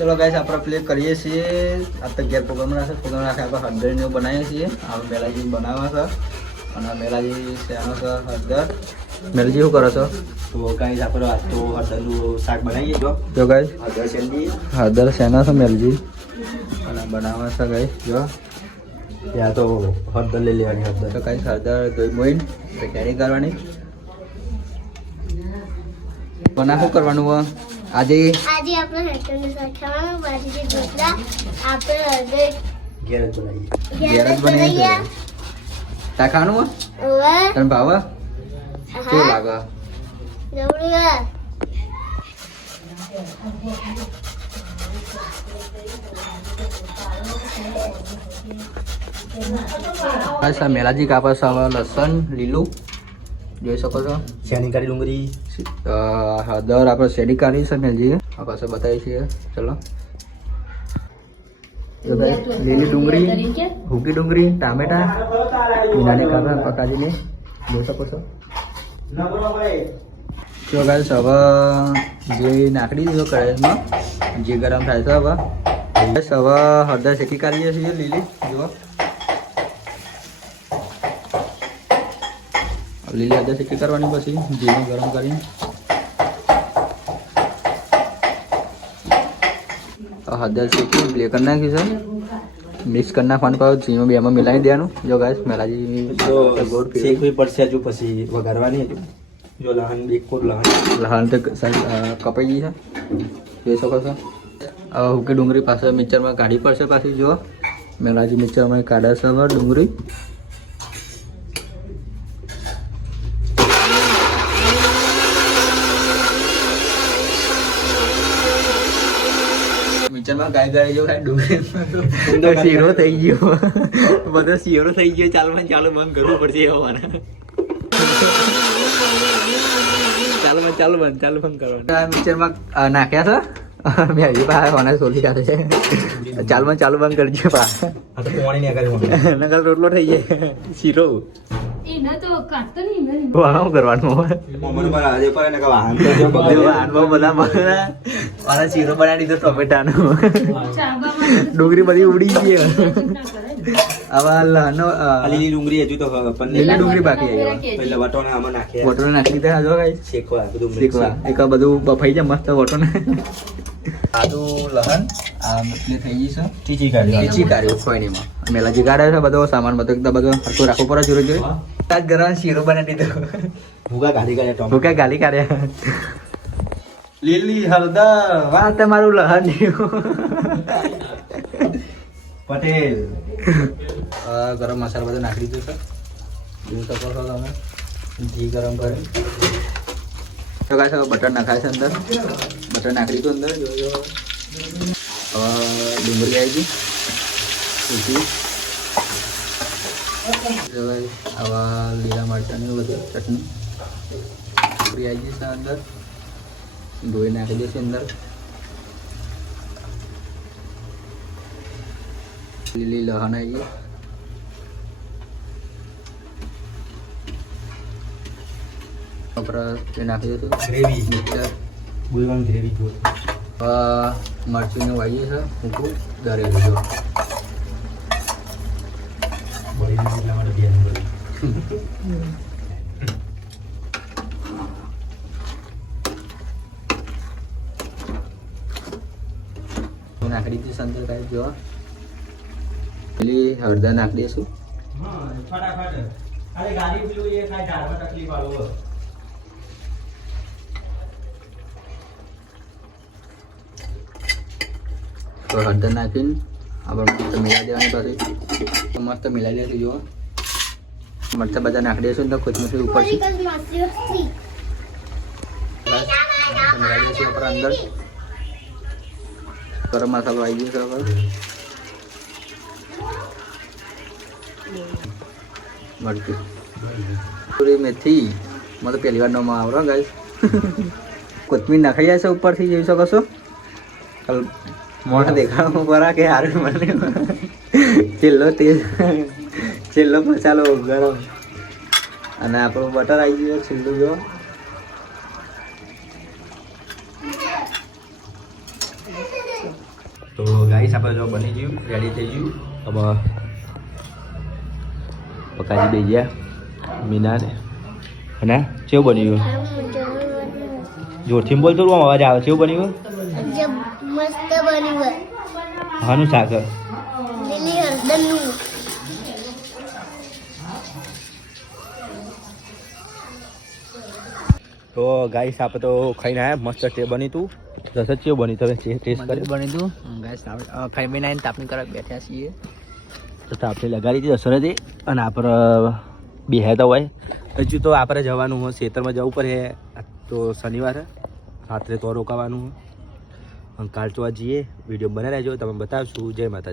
ચલો ગાઈસ આપણે પ્લે કરીએ છીએ. આ તો ઘેર પ્રોગ્રામ રાખે પ્રોગ્રામ રાખે આપણે હળદર ને બનાવીએ છીએ. આપણે મેલાજી બનાવવા છે. અને મેલાજી શેનો છે હળદર. મેલજી શું કરો છો? તો ગાઈસ આપણે આજ તો હળદરનું શાક બનાવીએ જો. જો ગાઈસ હળદર શેરડી હળદર શેના છે મેલજી? અને બનાવવા છે ગાઈસ જો. ત્યાં તો હળદર લઈ લેવાની હળદર. તો ગાઈસ હળદર ધોઈ મોઈન કેરી કરવાની. બના શું કરવાનું હોય આજે આજે આપણે શાક ખાવાનું બાજરી ઢોકળા આપણે આજે ઘેર જ બનાવીએ. ઘેર જ બનાવીએ તા ખાવાનું ઓવે તને ભાવે કેવું લાગે? આ મેલાજી કાપા લસણ લીલું. જોઈ શકો છો. શેની કાળી ડુંગળી? હળદર આપણે શેનિકારી છે મેલજી? આ પાસે બતાવી છીએ ચલો. ભાઈ લીલી ડુંગળી ભૂકી ડુંગળી ટામેટા નાની કાંદા પકાવીને જોઈ શકો છો. જો ગાઈસ હવે જે નાખી દીધો કડાઈમાં જે ગરમ થાય છે હવે. હવે હળદર શેકી કાઢીએ છીએ લીલી જુઓ. લીલી આદા શેકી કરવાની પછી ઘીમાં ગરમ કરીને. હળદર શેકી પ્લે કરી નાખ્યું છે. મિક્સ કરી નાખવાનું પાછું બે બેમાં મિલાવી દેવાનું. જો ગાઈસ મેલાજી ગોળ શેકવી પડશે હજુ પછી વઘારવાની હજુ. જો લહણ કોર લહણ. લહાણ તો કપાઈ ગઈ છે. જોઈ શકો છો. હવે હુકી ડુંગળી પાસે મિક્સરમાં કાઢી પડશે પાછી જો. મેલાજી મિક્સરમાં કાઢે છે ડુંગળી. મિક્સરમાં ગાય ગાય જો ખાય ડુંગળી શીરો થઈ ગયો બધો શીરો થઈ ગયો ચાલવાનું ચાલુ બંધ કરવું પડશે એવા મારે ચાલુ બંધ ચાલુ બંધ ચાલુ બંધ કરવાનું મિક્સરમાં નાખ્યા હતા મેં હજી પા મને સોલી કાઢે છે ચાલુ બંધ ચાલુ બંધ કરજો પા પોણી રોટલો થઈ જાય શીરો મમ્મી આજે પર એને વાહન જો બધા મારા બનાવી દીધો ટોમેટાનો. ડુંગળી બધી ઉડી ગઈ આવા લીલી ડુંગળી હજુ તો પણ લીલી ડુંગળી બાકી આવી પહેલા વટોણા આમાં નાખ્યા વોટરો નાખી દીધા જો ગાઈસ. શેકવા બધું શીખવા એક બધું બફાઈ જાય મસ્ત વોટો ને આદુ લહન આ થઈ ગઈ છે. ટીચી કાઢી. લીચી કાઢ્યો મેલાજી કાઢે છે બધો સામાન બધો એકદમ બધો હરખું રાખવું પડે જોડે જોડે. તાજ ગરમ શીરો બનાવી દીધો ભૂગા ગાલી કાઢ્યા ભૂકા ગાલી કાઢ્યા લીલી હળદર વાહ તમારું લહણ પટેલ ગરમ મસાલો બધો નાખી દીધો છે જોઈ શકો છો તમે ઘી ગરમ કરે તો કાંઈ હવે બટર નાખાય છે અંદર બટર નાખી દીધું અંદર જોજો હવે ડુંગળી આવી ગઈ આવા લીલા મરચાંની બધું ચટણી. ડુંગળી આવી જશે અંદર. ધોઈ નાખી દેશે અંદર. લીલી લહણ આવી ગઈ. આપણે એ નાખી દઈશું ગ્રેવી. મિક્સર. ગુલવાનું ગ્રેવી મરચીનું વાઈએ છે મૂકું. ઘરે નંબર નાખી દીધું સંદર જો. પેલી હળદર નાખી દઈશું. તો હળદર નાખીને આપણે મસ્ત મિલાઈ દેવાની પછી. મસ્ત મિલાઈ દઈશું જોવા મરચાં બધા નાખી દઈશું ને તો કોથમીર આપણે અંદર ગરમ મસાલો આવી ગયો બરાબર મરચું. પૂરી મેથી. મને તો પહેલી વાર નોમાં આવડો ગાઈસ કોથમીર નાખાઈ જાય છે ઉપરથી જોઈ શકો છો. મોઢા દેખાડવા પરા કે હારું મને. છેલ્લો તેલ છેલ્લો મસાલો ગરમ અને આપણું બટર આવી ગયું છેલ્લું જો. તો ગાઈસ આપણે જો બની ગયું રેડી થઈ ગયું. હવે પકાવી દઈ ગયા મીનાને. અને કેવું બન્યું? જોરથી બોલ થોડું આમ અવાજ આવે. કેવું બન્યું? મસ્ત બન્યું. હાનું શાક. લીલી હળદરનું તો ગાઈસ આપણે તો ખાઈને આવ્યા મસ્ત ટે બની તું. રસ કેવું બની તમે ટેસ્ટ કરી બની તું. ગાઈસ ખાઈ બી નાઈને તાપણી કરવા બેઠા છીએ. તો આપણે લગાડી હતી અસર હતી અને આપણે બેહાતા હોય. હજુ તો આપણે જવાનું હોય ખેતરમાં જવું પડે. આ તો શનિવારે રાત્રે તો રોકાવાનું હોય કાલ તો આ જઈએ વીડિયો બનાવી રહેજો તમે બતાવશું. જય માતા